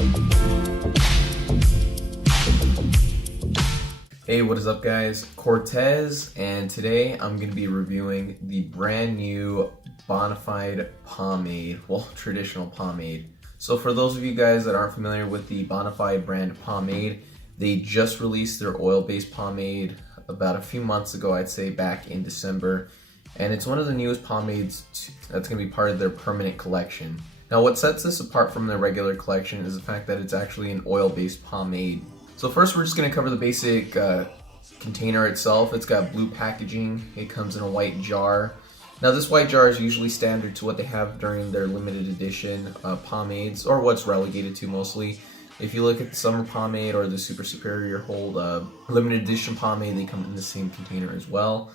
Hey, what is up guys? Cortez, and today I'm going to be reviewing the brand new Bona Fide pomade, well, traditional pomade. So for those of you guys that aren't familiar with the Bona Fide brand pomade, they just released their oil-based pomade about a few months ago, I'd say back in December, and it's one of the newest pomades that's going to be part of their permanent collection. Now what sets this apart from their regular collection is the fact that it's actually an oil-based pomade. So first we're just going to cover the basic container itself. It's got blue packaging. It comes in a white jar. Now this white jar is usually standard to what they have during their limited edition pomades, or what's relegated to mostly. If you look at the summer pomade or the super superior hold limited edition pomade, they come in the same container as well.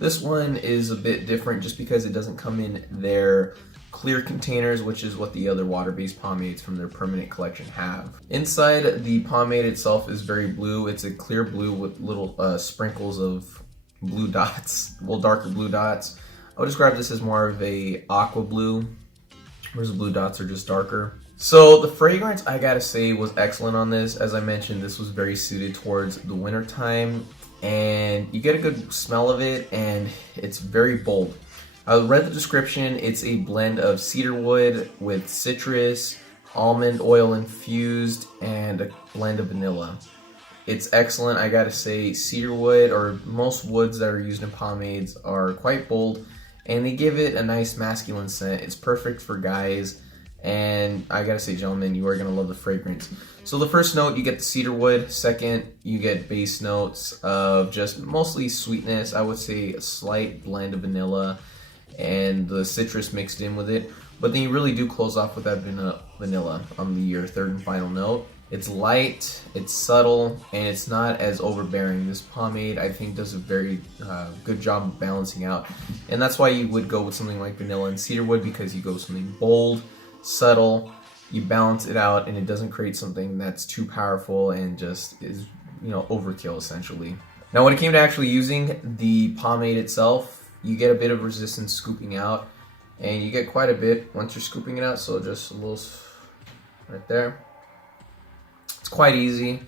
This one is a bit different just because it doesn't come in their clear containers, which is what the other water-based pomades from their permanent collection have. Inside, the pomade itself is very blue. It's a clear blue with little sprinkles of blue dots, well, darker blue dots. I would describe this as more of a aqua blue, whereas the blue dots are just darker. So the fragrance, I gotta say, was excellent on this. As I mentioned, this was very suited towards the winter time, and you get a good smell of it, and it's very bold. I read the description. It's a blend of cedar wood with citrus, almond oil infused, and a blend of vanilla. It's excellent. I gotta say, cedar wood, or most woods that are used in pomades, are quite bold, and they give it a nice masculine scent. It's perfect for guys, and I gotta say, gentlemen, you are gonna love the fragrance. So the first note, you get the cedar wood. Second, you get base notes of just mostly sweetness. I would say a slight blend of vanilla and the citrus mixed in with it, but then you really do close off with that vanilla on your third and final note. It's light, it's subtle, and it's not as overbearing. This pomade, I think, does a very good job of balancing out, and that's why you would go with something like vanilla and cedarwood, because you go with something bold, subtle, you balance it out, and it doesn't create something that's too powerful and just is, overkill essentially. Now when it came to actually using the pomade itself, you get a bit of resistance scooping out, and you get quite a bit once you're scooping it out, so just a little right there. It's quite easy.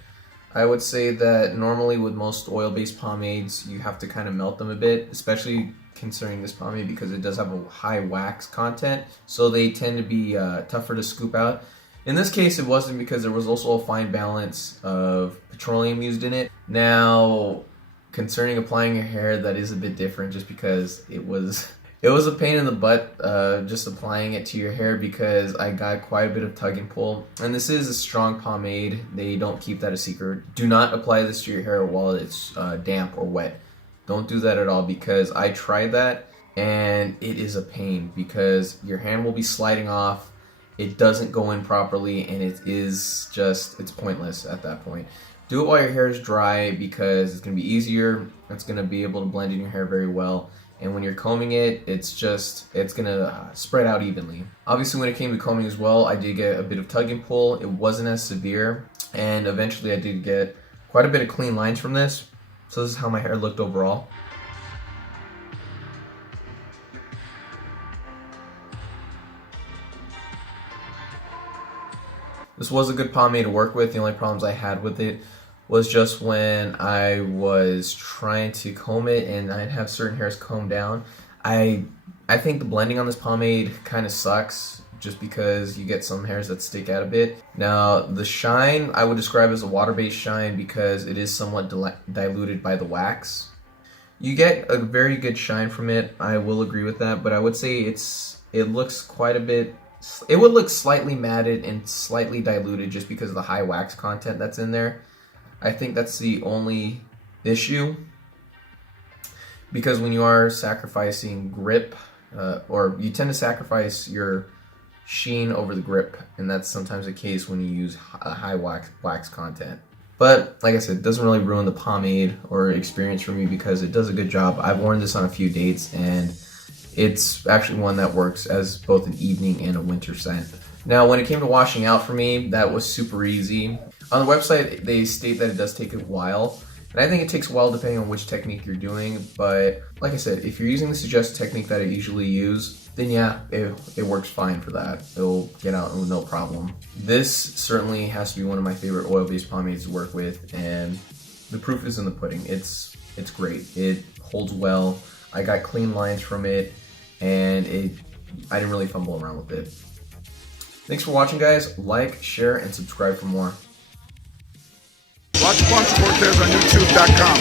I would say that normally with most oil-based pomades, you have to kind of melt them a bit, especially considering this pomade because it does have a high wax content, so they tend to be tougher to scoop out. In this case, it wasn't, because there was also a fine balance of petroleum used in it. Now, concerning applying your hair, that is a bit different, just because it was a pain in the butt just applying it to your hair, because I got quite a bit of tug and pull. And this is a strong pomade. They don't keep that a secret. Do not apply this to your hair while it's damp or wet. Don't do that at all, because I tried that and it is a pain, because your hand will be sliding off. It doesn't go in properly, and it's pointless at that point. Do it while your hair is dry, because it's going to be easier. It's going to be able to blend in your hair very well. And when you're combing it, it's going to spread out evenly. Obviously, when it came to combing as well, I did get a bit of tug and pull. It wasn't as severe. And eventually I did get quite a bit of clean lines from this. So this is how my hair looked overall. This was a good pomade to work with. The only problems I had with it was just when I was trying to comb it and I'd have certain hairs combed down. I think the blending on this pomade kind of sucks, just because you get some hairs that stick out a bit. Now the shine, I would describe as a water-based shine, because it is somewhat diluted by the wax. You get a very good shine from it, I will agree with that, but I would say it looks quite a bit. It would look slightly matted and slightly diluted just because of the high wax content that's in there. I think that's the only issue, because when you are sacrificing grip, or you tend to sacrifice your sheen over the grip, and that's sometimes the case when you use a high wax content. But like I said, it doesn't really ruin the pomade or experience for me, because it does a good job. I've worn this on a few dates, and it's actually one that works as both an evening and a winter scent. Now, when it came to washing out for me, that was super easy. On the website, they state that it does take a while, and I think it takes a while depending on which technique you're doing, but like I said, if you're using the suggested technique that I usually use, then yeah, it works fine for that. It'll get out with no problem. This certainly has to be one of my favorite oil-based pomades to work with, and the proof is in the pudding. It's great. It holds well. I got clean lines from it, and I didn't really fumble around with it. Thanks for watching, guys. Like, share, and subscribe for more. Watch a bunch of Cortez on YouTube.com.